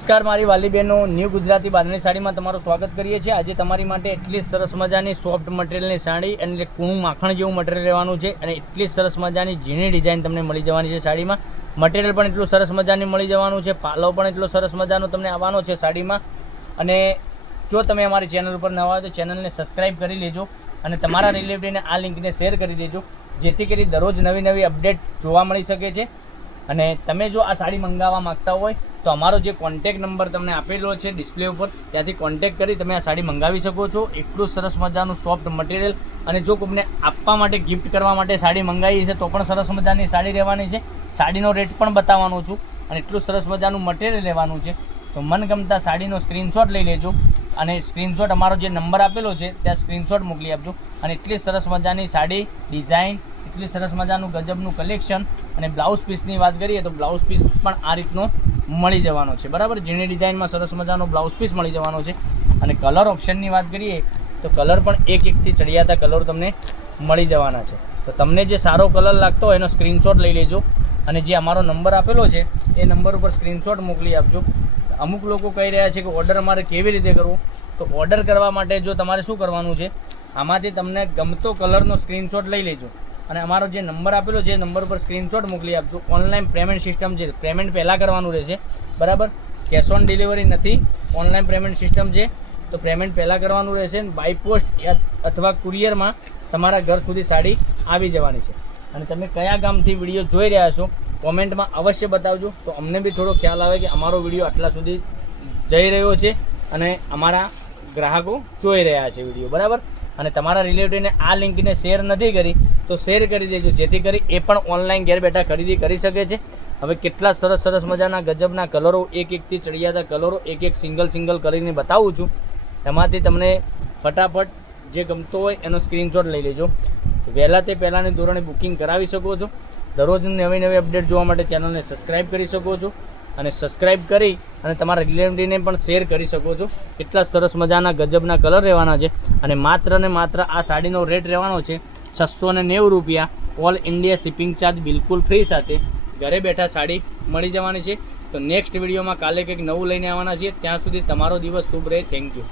નમસ્કાર મારી વાલી બહેનો, ન્યૂ ગુજરાતી બાંધણી સાડીમાં તમારું સ્વાગત કરીએ છીએ। આજે તમારી માટે એટલી સરસ મજાની સોફ્ટ મટીરિયલની સાડી અને કૂણું માખણ જેવું મટીરિયલ રહેવાનું છે અને એટલી સરસ મજાની ઝીણી ડિઝાઇન તમને મળી જવાની છે સાડીમાં। મટીરિયલ પણ એટલું સરસ મજાની મળી જવાનું છે, પાલો પણ એટલો સરસ મજાનો તમને આવવાનો છે સાડીમાં। અને જો તમે અમારી ચેનલ ઉપર નવા હોય તો ચેનલને સબસ્ક્રાઈબ કરી લેજો અને તમારા રિલેટિવને આ લિંકને શેર કરી દેજો, જેથી કરી દરરોજ નવી નવી અપડેટ જોવા મળી શકે છે। અને તમે જો આ સાડી મંગાવવા માગતા હોય તો અમારો જે કોન્ટેક્ટ નંબર તમને આપેલો છે ડિસ્પ્લે ઉપર, ત્યાંથી કોન્ટેક્ટ કરી તમે આ સાડી મંગાવી શકો છો। એટલું સરસ મજાનું સોફ્ટ મટીરિયલ, અને જો કોઈને આપવા માટે ગિફ્ટ કરવા માટે સાડી મંગાવી છે તો પણ સરસ મજાની સાડી રહેવાની છે। સાડીનો રેટ પણ બતાવવાનો છું અને એટલું સરસ મજાનું મટીરિયલ રહેવાનું છે। તો મનગમતા સાડીનો સ્ક્રીનશોટ લઈ લેજો અને સ્ક્રીનશોટ અમારો જે નંબર આપેલો છે ત્યાં સ્ક્રીનશોટ મોકલી આપજો। અને એટલી સરસ મજાની સાડી ડિઝાઇન, એટલી સરસ મજાનું ગજબનું કલેક્શન। અને બ્લાઉઝ પીસની વાત કરીએ તો બ્લાઉઝ પીસ પણ આ રીતનો મળી જવાનો છે, બરાબર। ઝીણી ડિઝાઇનમાં સરસ મજાનો બ્લાઉઝ પીસ મળી જવાનો છે। અને કલર ઓપ્શનની વાત કરીએ તો કલર પણ એકથી ચડિયાતા કલર તમને મળી જવાના છે। તો તમને જે સારો કલર લાગતો હોય એનો સ્ક્રીનશોટ લઈ લેજો અને જે અમારો નંબર આપેલો છે એ નંબર ઉપર સ્ક્રીનશોટ મોકલી આપજો। અમુક લોકો કહી રહ્યા છે કે ઓર્ડર અમારે કેવી રીતે કરવો, તો ઓર્ડર કરવા માટે જો તમારે શું કરવાનું છે, આમાંથી તમને ગમતો કલરનો સ્ક્રીનશોટ લઈ લેજો અને અમારો જે નંબર આપેલો છે એ નંબર પર સ્ક્રીનશોટ મોકલી આપજો। ઓનલાઈન પેમેન્ટ સિસ્ટમ છે, પેમેન્ટ પહેલાં કરવાનું રહેશે, બરાબર। કેશ ઓન ડિલિવરી નથી, ઓનલાઈન પેમેન્ટ સિસ્ટમ છે, તો પેમેન્ટ પહેલાં કરવાનું રહેશે। બાય પોસ્ટ અથવા કુરિયરમાં તમારા ઘર સુધી સાડી આવી જવાની છે। અને તમે કયા ગામથી વિડીયો જોઈ રહ્યા છો કોમેન્ટમાં અવશ્ય બતાવજો, તો અમને બી થોડો ખ્યાલ આવે કે અમારો વિડીયો આટલા સુધી જઈ રહ્યો છે અને અમારા ગ્રાહકો જોઈ રહ્યા છે વિડીયો, બરાબર। અને તમારા રિલેટિવને આ લિંકને શેર નથી કરી તો શેર કરી દેજો, જેથી કરી એ પણ ઓનલાઈન ઘેર બેઠા ખરીદી કરી શકે છે। હવે કેટલા સરસ સરસ મજાના ગજબના કલરો, એકથી ચડિયાતા કલરો એક સિંગલ કરીને બતાવું છું। એમાંથી તમને ફટાફટ જે ગમતો હોય એનો સ્ક્રીનશોટ લઈ લેજો। વહેલા તે પહેલાંની ધોરણે બુકિંગ કરાવી શકો છો। દરરોજ નવી અપડેટ જોવા માટે ચેનલને સબસ્ક્રાઈબ કરી શકો છો અને સબસ્ક્રાઈબ કરી અને તમારા રિલેટિવને પણ શેર કરી શકો છો। એટલા સરસ મજાના ગજબના કલર રહેવાના છે અને માત્ર ને માત્ર આ સાડીનો રેટ રહેવાનો છે 690 રૂપિયા। ઓલ ઇન્ડિયા શિપિંગ ચાર્જ બિલકુલ ફ્રી સાથે ઘરે બેઠા સાડી મળી જવાની છે। તો નેક્સ્ટ વિડીયોમાં કાલે કંઈક નવું લઈને આવવાના છીએ। ત્યાં સુધી તમારો દિવસ શુભ રહે। Thank you.